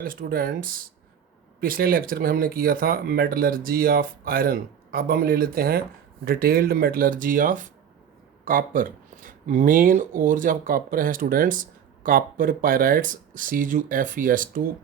Hello students, पिछले lecture में हमने किया था मेटलर्जी ऑफ आयरन। अब हम ले लेते हैं detailed metallurgy of copper. Main और जो कॉपर है students, copper pyrites CuFeS2,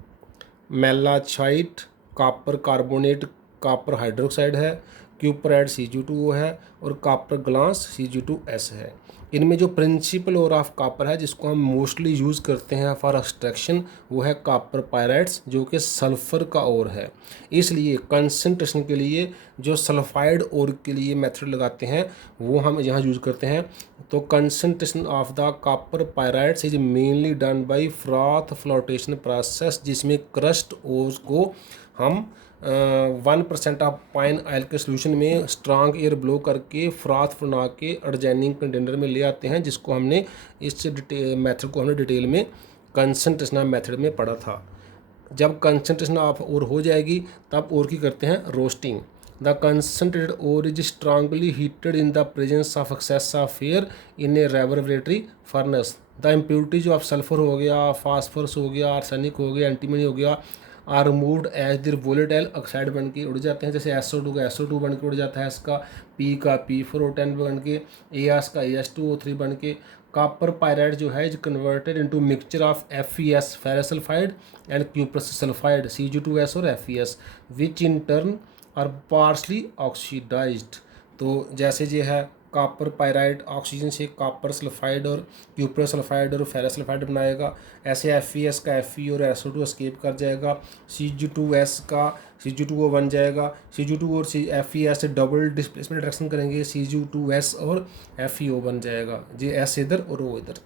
malachite copper carbonate copper hydroxide है, क्यूपराइड Cu2O है और कॉपर ग्लास Cu2S है। इनमें जो प्रिंसिपल और ऑफ कॉपर है जिसको हम मोस्टली यूज़ करते हैं फॉर एक्सट्रैक्शन वो है कॉपर पायराइट्स, जो कि सल्फ़र का ओर है। इसलिए कंसंट्रेशन के लिए जो सल्फाइड ओर के लिए मेथड लगाते हैं वो हम यहाँ यूज़ करते हैं। तो concentration of the copper pyrites is mainly done by froth flotation process, जिसमें क्रस्ट ओर्स को हम 1% ऑफ पाइन ऑयल के सोल्यूशन में स्ट्रांग एयर ब्लो करके फ्रॉथ बना के अडजैनिंग कंटेनर में ले आते हैं, जिसको हमने इस मेथड को हमने डिटेल में कंसंट्रेशन मेथड में पढ़ा था। जब कंसंट्रेशन ऑफ ओर हो जाएगी तब ओर की करते हैं roasting. The concentrated ore is strongly heated in the presence of excess of air in a reverberatory furnace. The impurities of sulphur हो गया, फास्फोरस हो गया, आर्सेनिक हो गया, एंटीमनी हो गया, are removed as their volatile oxide बन के उड़ जाते हैं। जैसे SO2 का SO2 बन के उड़ जाता है, इसका P का P4O10 बन के, AS का AS2O3 बन के। कॉपर पायराइड जो है is converted into mixture of FeS ferrous sulphide and cuprous sulphide Cu2S और FeS, which in turn are partially oxidised. तो जैसे ये है कॉपर पायराइड ऑक्सीजन से कॉपर सल्फाइड और क्यूप्रस सल्फाइड और फेरस सल्फाइड बनाएगा, ऐसे FeS का Fe और SO2 एस्केप कर जाएगा, Cu2S का Cu2O बन जाएगा, Cu2 और FeS से डबल डिस्प्लेसमेंट रिएक्शन करेंगे, Cu2S और FeO बन जाएगा। ये S इधर और O इधर।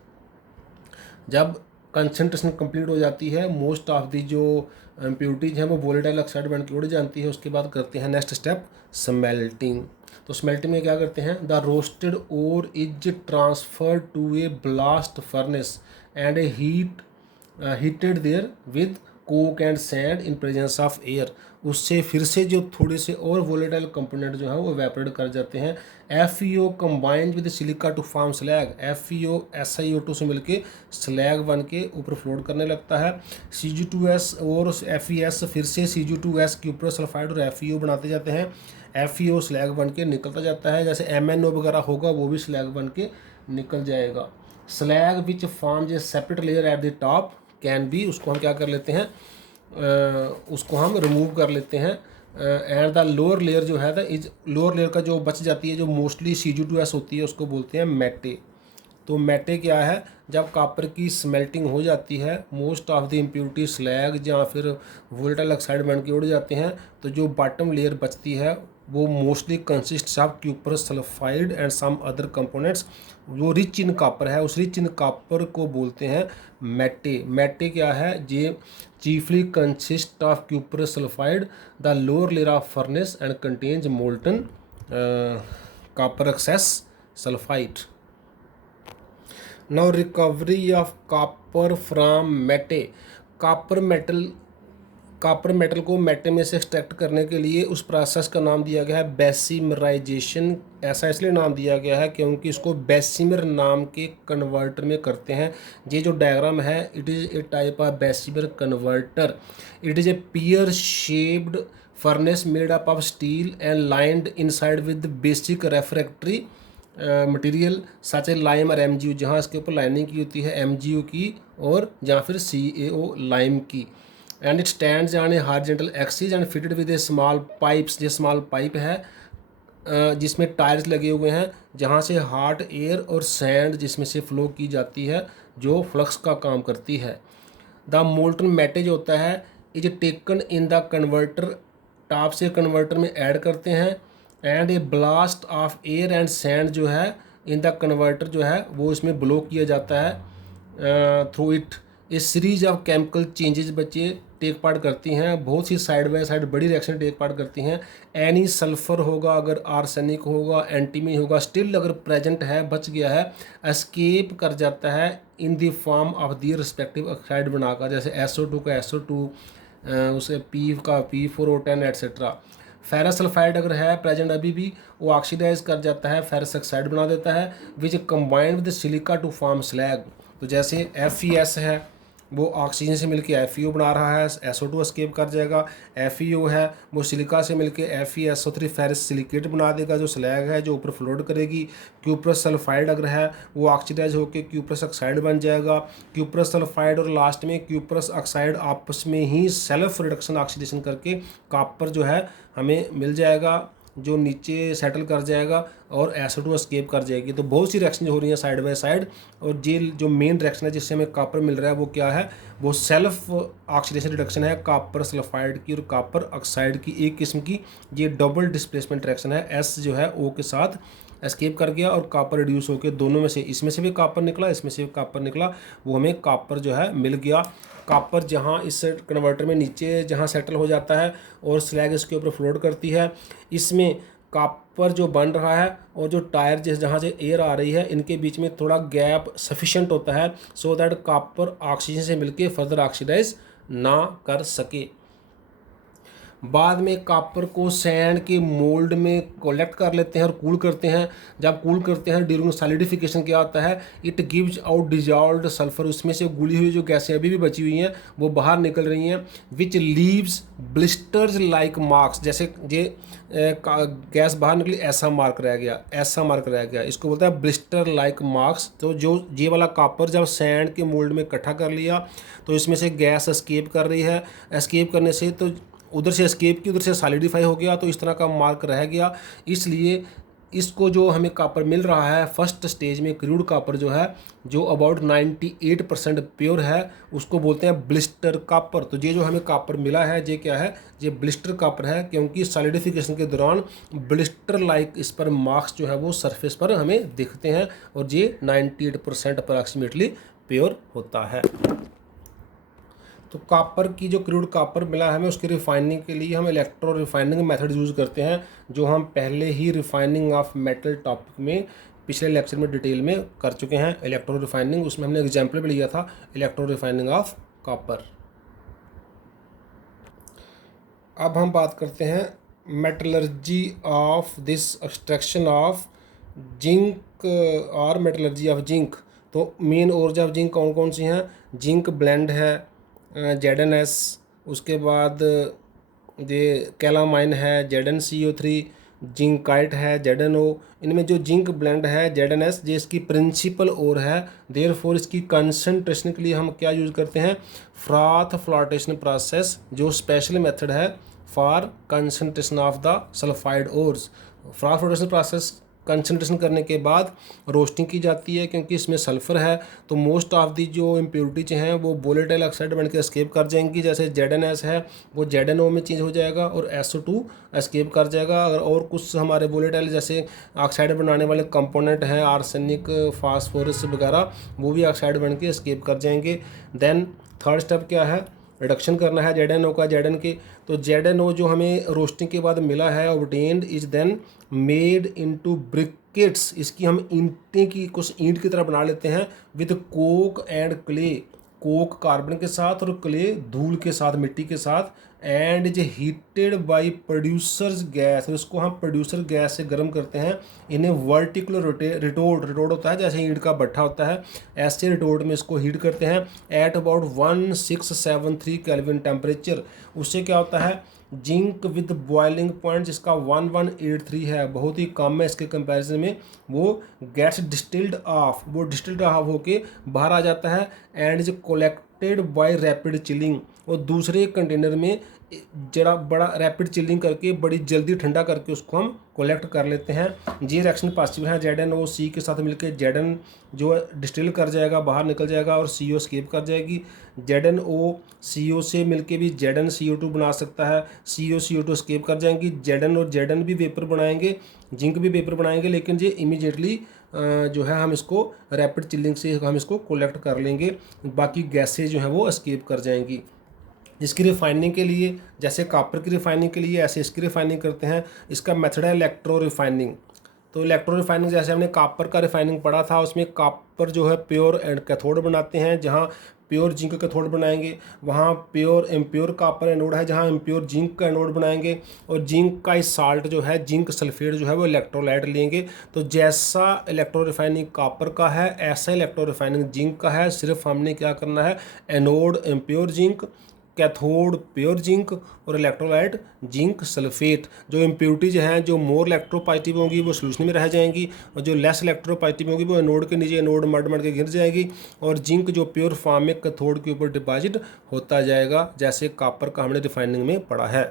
जब कंसंट्रेशन कंप्लीट हो जाती है, मोस्ट ऑफ दी जो इम्प्योरिटीज हैं वो वोलेटाइल ऑक्साइड बन के उड़ जाती है। उसके बाद करते हैं नेक्स्ट स्टेप स्मेल्टिंग। तो स्मेल्टिंग में क्या करते हैं, the roasted ore is transferred to a blast furnace and a heated there with coke and sand in presence of air. उससे फिर से जो थोड़े से और वोलेटाइल कंपोनेंट जो है वो एवेपोरेट कर जाते हैं। FeO combined with silica to form slag. FeO SiO2 से मिलके स्लैग बन के ऊपर फ्लोट करने लगता है। Cu2S और FeS फिर से Cu2S क्यूप्रस सल्फाइड और FeO बनाते जाते हैं। FeO स्लैग बन के निकलता जाता है। जैसे MnO वगैरह होगा वो भी स्लैग बन के निकल जाएगा। Slag which forms a separate layer at the top can be, उसको हम क्या कर लेते हैं, उसको हम रिमूव कर लेते हैं। एंड द लोअर लेयर जो है इज लोअर लेयर का जो बच जाती है, जो मोस्टली Cu2S होती है, उसको बोलते हैं मैटे। तो मैटे क्या है, जब कॉपर की स्मेल्टिंग हो जाती है, most of the impurity slag या फिर वोलेटाइल ऑक्साइड बन के उड़ जाते हैं, तो जो बॉटम लेयर बचती है वो mostly consist of cuprous sulphide and some other components. वो रिच इन कॉपर है, उस रिच इन कॉपर को बोलते हैं मैटे। मैटे क्या है, ये chiefly consist of cuprous sulphide, the lower layer of furnace and contains molten copper excess sulphide. Now recovery of copper from matte. Copper metal को मैटे में से एक्सट्रैक्ट करने के लिए उस प्रोसेस का नाम दिया गया है बेसिमराइजेशन। ऐसा इसलिए नाम दिया गया है क्योंकि इसको बेसिमर नाम के कन्वर्टर में करते हैं। ये जो डायग्राम है, it is a type of Bessemer converter. It is a pear shaped furnace made up of steel and lined inside with basic refractory material such a lime और MgO, जहाँ इसके ऊपर लाइनिंग की होती है MgO की और या फिर CaO लाइम की। And it stands on A horizontal axis and fitted with A small pipes. ये स्मॉल पाइप है जिसमें टायर्स लगे हुए हैं, जहाँ से हॉट एयर और सैंड जिसमें से फ्लो की जाती है, जो फ्लक्स का काम करती है। द मोल्टन मैटे होता है is taken in the converter, top से कन्वर्टर में ऐड करते हैं। And A blast of air and sand जो है इन द कन्वर्टर जो है वो इसमें ब्लो किया जाता है through it. A series of chemical changes बच्चे टेक पार्ट करती हैं, बहुत सी साइड बाय साइड बड़ी रिएक्शन टेक पार्ट करती हैं। एनी सल्फर होगा, अगर आर्सेनिक होगा, एंटीमी होगा, स्टिल अगर प्रेजेंट है, बच गया है, एस्केप कर जाता है in the form of the respective oxide बनाकर। जैसे SO2 का SO2, उसे P का P4O10 एट्सेट्रा। फेरस सल्फाइड अगर है प्रेजेंट अभी भी, वो ऑक्सीडाइज कर जाता है, फेरस ऑक्साइड बना देता है, which combined with silica to form slag. तो जैसे FeS है वो ऑक्सीजन से मिलके FeO बना रहा है, SO2 एस्केप कर जाएगा। FeO है वो सिलिका से मिलके FeSO3 फेरस सिलिकेट बना देगा, जो स्लैग है जो ऊपर फ्लोट करेगी। क्यूप्रस सल्फाइड अगर है वो ऑक्सीडाइज होकर क्यूप्रस ऑक्साइड बन जाएगा। क्यूप्रस सल्फाइड और लास्ट में क्यूप्रस ऑक्साइड आपस में ही सेल्फ रिडक्शन ऑक्सीडेशन करके कॉपर जो है हमें मिल जाएगा, जो नीचे सेटल कर जाएगा और SO2 एस्केप कर जाएगी। तो बहुत सी रिएक्शन हो रही हैं साइड बाय साइड, और ये जो मेन रिएक्शन है जिससे हमें कॉपर मिल रहा है वो क्या है, वो सेल्फ ऑक्सीडेशन रिडक्शन है कॉपर सल्फाइड की और कॉपर ऑक्साइड की एक किस्म की। ये डबल डिस्प्लेसमेंट रिएक्शन है, S जो है O के साथ एस्केप कर गया और कॉपर रिड्यूस होकर दोनों में से, इसमें से भी कॉपर निकला, इसमें से भी कॉपर निकला, वो हमें कॉपर जो है मिल गया। कॉपर जहाँ इस कन्वर्टर में नीचे जहाँ सेटल हो जाता है और स्लैग इसके ऊपर फ्लोट करती है, इसमें कॉपर जो बन रहा है और जो टायर जिस जहाँ से एयर आ रही है इनके बीच में थोड़ा गैप सफिशेंट होता है, सो दैट कॉपर ऑक्सीजन से मिलके फर्दर ऑक्सीडाइज ना कर सके। बाद में कॉपर को सैंड के मोल्ड में कलेक्ट कर लेते हैं और कूल करते हैं। जब कूल करते हैं ड्यूरिंग सॉलिडिफिकेशन क्या होता है, it gives out dissolved sulphur, उसमें से गुली हुई जो गैसें अभी भी बची हुई हैं वो बाहर निकल रही हैं, विच लीव्स ब्लिस्टर्स लाइक मार्क्स, जैसे ये गैस बाहर निकली ऐसा मार्क रह गया, ऐसा मार्क रह गया, इसको बोलता है ब्लिस्टर लाइक मार्क्स। तो जो ये वाला कॉपर जब सैंड के मोल्ड में इकट्ठा कर लिया तो इसमें से गैस एस्केप कर रही है, एस्केप करने से तो उधर से एस्केप की उधर से सॉलिडिफाई हो गया, तो इस तरह का मार्क रह गया। इसलिए इसको जो हमें कॉपर मिल रहा है फर्स्ट स्टेज में क्रूड कॉपर जो है, जो अबाउट 98% प्योर है, उसको बोलते हैं ब्लिस्टर कॉपर। तो ये जो हमें कॉपर मिला है ये क्या है, ये ब्लिस्टर कॉपर है, क्योंकि सॉलिडिफिकेशन के दौरान ब्लिस्टर लाइक इस पर मार्क्स जो है वो सरफेस पर हमें दिखते हैं, और ये 98% अप्रॉक्सीमेटली प्योर होता है। तो कॉपर की जो क्रूड कॉपर मिला है हमें, उसकी रिफाइनिंग के लिए हम इलेक्ट्रो रिफाइनिंग मेथड यूज़ करते हैं, जो हम पहले ही रिफाइनिंग ऑफ मेटल टॉपिक में पिछले लेक्चर में डिटेल में कर चुके हैं। इलेक्ट्रो रिफाइनिंग, उसमें हमने एग्जाम्पल भी लिया था इलेक्ट्रो रिफाइनिंग ऑफ कॉपर। अब हम बात करते हैं metallurgy of this extraction of zinc और मेटलर्जी ऑफ जिंक। तो मेन ओर्ज ऑफ जिंक कौन कौन सी हैं, जिंक ब्लेंड है ZnS, उसके बाद ये कैलामाइन है ZnCO3, जिंकाइट है ZnO। इनमें जो जिंक ब्लेंड है ZnS ये इसकी प्रिंसिपल ओर है, देयरफॉर इसकी कंसंट्रेशन के लिए हम क्या यूज़ करते हैं, फ्रॉथ फ्लोटेशन प्रोसेस, जो स्पेशल मेथड है for concentration of the sulphide ores. Froth flotation process concentration करने के बाद रोस्टिंग की जाती है, क्योंकि इसमें सल्फ़र है तो मोस्ट ऑफ दी जो इम्प्योरिटीज हैं वो वोलेटाइल ऑक्साइड बन के एस्केप कर जाएंगी। जैसे ZnS है वो ZnO में चेंज हो जाएगा और SO2 एस्केप कर जाएगा। और कुछ हमारे वोलेटाइल जैसे ऑक्साइड बनाने वाले कंपोनेंट हैं, आर्सेनिक, फास्फोरस वगैरह, वो भी ऑक्साइड बन के एस्केप कर जाएंगे। देन थर्ड स्टेप क्या है, रिडक्शन करना है ZnO का Zn के। तो ZnO जो हमें रोस्टिंग के बाद मिला है obtained is then made into briquettes, इसकी हम ईंटें की कुछ ईंट की तरह बना लेते हैं with coke and clay, Coke carbon के साथ और क्ले धूल के साथ, मिट्टी के साथ, and is heated bye producers gas, इसको हम प्रोड्यूसर गैस से गर्म करते हैं। इन्हें वर्टिकल रिटोर्ड होता है, जैसे ईंट का भट्ठा होता है ऐसे रिटोर्ड में इसको हीट करते हैं एट अबाउट 1673 केल्विन टेम्परेचर। उससे क्या होता है, जिंक विद बॉइलिंग पॉइंट जिसका 1183 है, बहुत ही कम है इसके कंपैरिजन में, वो गेट्स डिस्टिल्ड ऑफ, वो डिस्टिल्ड ऑफ होके बाहर आ जाता है and is collected by rapid chilling, और दूसरे कंटेनर में जरा बड़ा रैपिड चिलिंग करके बड़ी जल्दी ठंडा करके उसको हम कलेक्ट कर लेते हैं। ये रिएक्शन पॉसिबल है, ZnOC के साथ मिलकर Zn जो डिस्टिल कर जाएगा, बाहर निकल जाएगा और CO स्केप कर जाएगी। ZnO CO से मिलके भी ZnCO2 बना सकता है, CO CO2 स्केप कर जाएंगी। Zn और Zn भी वेपर बनाएंगे, जिंक भी वेपर बनाएंगे, लेकिन ये इमीडिएटली जो है हम इसको रैपिड चिलिंग से हम इसको कलेक्ट कर लेंगे, बाकी गैसेज जो हैं वो स्केप कर जाएंगी। इसकी रिफाइनिंग के लिए जैसे कॉपर की रिफाइनिंग के लिए ऐसे इसकी रिफाइनिंग करते हैं, इसका मेथड है इलेक्ट्रो रिफाइनिंग। तो इलेक्ट्रो रिफाइनिंग जैसे हमने कॉपर का रिफाइनिंग पढ़ा था, उसमें कॉपर जो है प्योर एंड कैथोड बनाते हैं, जहाँ प्योर जिंक कैथोड बनाएंगे, वहाँ प्योर इम्प्योर कॉपर एनोड है जहाँ इम्प्योर जिंक का एनोड बनाएंगे, और जिंक का इस साल्ट जो है जिंक सल्फेट जो है वो इलेक्ट्रोलाइट लेंगे। तो जैसा इलेक्ट्रो रिफाइनिंग कॉपर का है ऐसा इलेक्ट्रो रिफाइनिंग जिंक का है, सिर्फ हमने क्या करना है, anode impure zinc, cathode pure zinc और इलेक्ट्रोलाइट जिंक सल्फेट। जो इम्प्योरिटीज हैं जो मोर इलेक्ट्रोपॉजिटिव होंगी वो सोल्यूशन में रह जाएंगी, और जो लेस इलेक्ट्रोपॉजिटिव होंगी वो एनोड के नीचे एनोड मड मड के गिर जाएगी, और जिंक जो प्योर फॉर्म में कैथोड के ऊपर डिपॉजिट होता जाएगा, जैसे कॉपर का हमने रिफाइनिंग में पढ़ा है।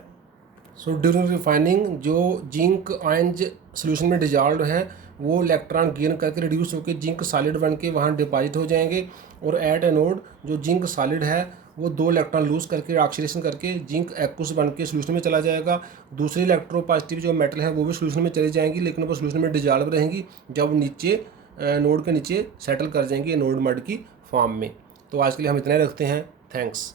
सो ड्यूरिंग रिफाइनिंग जो जिंक आयन्स सोल्यूशन में डिजॉल्व हैं वो इलेक्ट्रॉन गेन करके रिड्यूस होकर जिंक सॉलिड बन के वहाँ डिपॉजिट हो जाएंगे, और एट एनोड जो जिंक सॉलिड है वो 2 इलेक्ट्रॉन लूज करके ऑक्सीडेशन करके जिंक एक्वस बन के सोल्यूशन में चला जाएगा। दूसरी इलेक्ट्रोपॉजिटिव जो मेटल है वो भी सोल्यूशन में चली जाएंगी, लेकिन वो सोल्यूशन में डिजॉल्व रहेंगी जब नीचे नोड के नीचे सेटल कर जाएंगे नोड मड की फॉर्म में। तो आज के लिए हम इतना ही रखते हैं। थैंक्स।